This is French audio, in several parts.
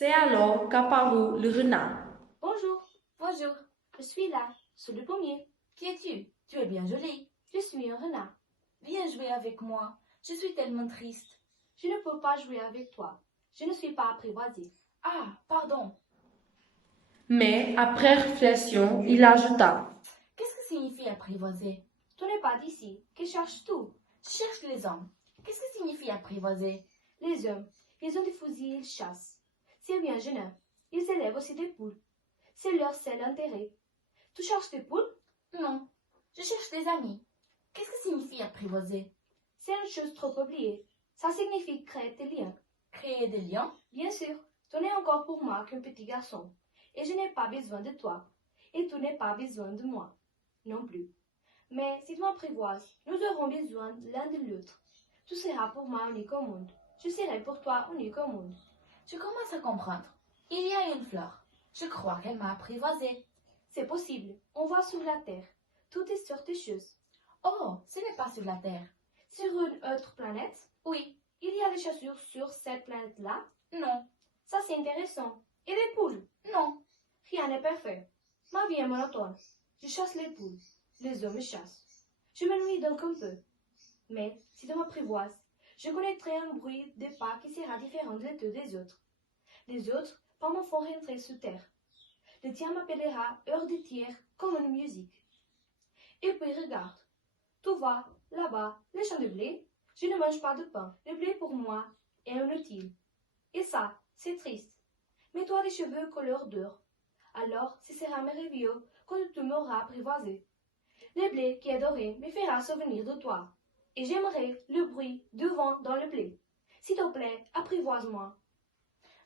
C'est alors qu'apparut le renard. Bonjour, bonjour, je suis là, sous le pommier. Qui es-tu? Tu es bien jolie. Je suis un renard. Viens jouer avec moi. Je suis tellement triste. Je ne peux pas jouer avec toi. Je ne suis pas apprivoisée. Ah, pardon. Mais après réflexion, il ajouta. Qu'est-ce que signifie apprivoiser? Tu n'es pas d'ici. Que cherches-tu? Je cherche les hommes. Qu'est-ce que signifie apprivoiser? Les hommes, ils ont des fusils, ils chassent. C'est bien jeune. Ils élèvent aussi des poules. C'est leur seul intérêt. Tu cherches des poules? Non, je cherche des amis. Qu'est-ce que signifie apprivoiser? C'est une chose trop oubliée. Ça signifie créer des liens. Créer des liens? Bien sûr, tu n'es encore pour moi qu'un petit garçon. Et je n'ai pas besoin de toi. Et tu n'as pas besoin de moi. Non plus. Mais si tu m'apprivoises, nous aurons besoin l'un de l'autre. Tu seras pour moi unique au monde. Je serai pour toi unique au monde. Je commence à comprendre. Il y a une fleur. Je crois qu'elle m'a apprivoisée. C'est possible. On voit sur la terre. Toutes sortes de choses. Oh, ce n'est pas sur la terre. Sur une autre planète? Oui. Il y a des chaussures sur cette planète-là? Non. Ça, c'est intéressant. Et des poules? Non. Rien n'est parfait. Ma vie est monotone. Je chasse les poules. Les hommes me chassent. Je m'ennuie donc un peu. Mais si tu m'apprivoises, je connaîtrai un bruit de pas qui sera différent de ceux des autres. Les autres pas me font rentrer sous terre. Le tien m'appellera heure de tir comme une musique. Et puis regarde. Tu vois, là-bas, les champs de blé. Je ne mange pas de pain. Le blé pour moi est inutile. Et ça, c'est triste. Mais tu as des cheveux couleur d'or. Alors, ce sera merveilleux quand tu m'auras apprivoisé. Le blé qui est doré me fera souvenir de toi. Et j'aimerai le bruit du vent dans le blé. S'il te plaît, apprivoise-moi.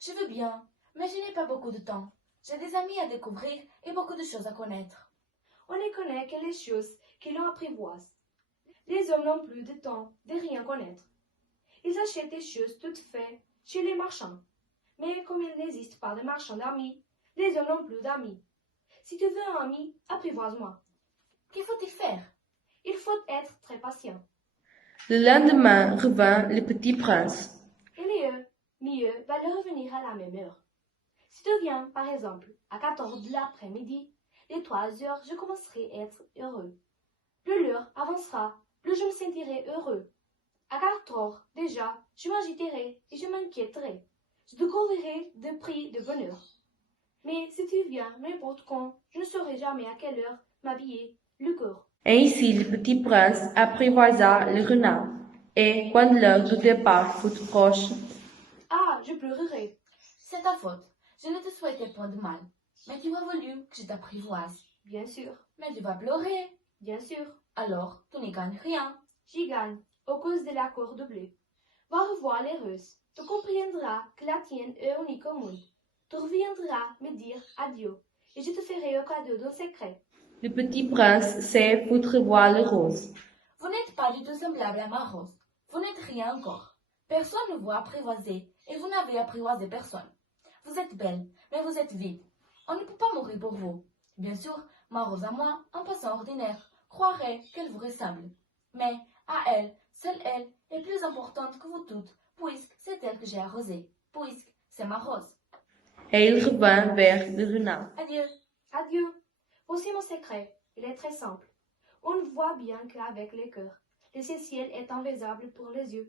Je veux bien, mais je n'ai pas beaucoup de temps. J'ai des amis à découvrir et beaucoup de choses à connaître. On ne connaît que les choses qui l'on apprivoise. Les hommes n'ont plus de temps de rien connaître. Ils achètent des choses toutes faites chez les marchands. Mais comme il n'existe pas de marchands d'amis, les hommes n'ont plus d'amis. Si tu veux un ami, apprivoise-moi. Qu'il faut-il faire? Il faut être très patient. Le lendemain revint le petit prince. Et mieux va le revenir à la même heure. Si tu viens, par exemple, à 14 de l'après-midi, les 3 heures, je commencerai à être heureux. Plus l'heure avancera, plus je me sentirai heureux. À 4 heures, déjà, je m'agiterai et je m'inquiéterai. Je découvrirai des prix de bonheur. Mais si tu viens n'importe quand, je ne saurai jamais à quelle heure m'habiller le corps. Ainsi le petit prince apprivoisa le renard. Et quand l'heure du départ fut proche, Ah, je pleurerai. C'est ta faute. Je ne te souhaitais point de mal. Mais tu as voulu que je t'apprivoise. Bien sûr, Mais tu vas pleurer. bien sûr. Alors, tu n'y gagnes rien. J'y gagne, à cause de la corde bleue. Va revoir les roses. Tu comprendras que la tienne est unique au monde. Tu reviendras me dire adieu, et je te ferai un cadeau d'un secret. le petit prince sait foutrevoir les roses. Vous n'êtes pas du tout semblable à ma rose. Vous n'êtes rien encore. Personne ne vous a apprivoisé et vous n'avez apprivoisé personne. Vous êtes belle, mais vous êtes vide. On ne peut pas mourir pour vous. Bien sûr, ma rose à moi, un passant ordinaire, croirait qu'elle vous ressemble. Mais à elle, seule elle, est plus importante que vous toutes, puisque c'est elle que j'ai arrosée, puisque c'est ma rose. Et il revint vers le renard. Adieu. Adieu. Voici mon secret. Il est très simple. On voit bien qu'avec le cœur, l'essentiel est invisible pour les yeux.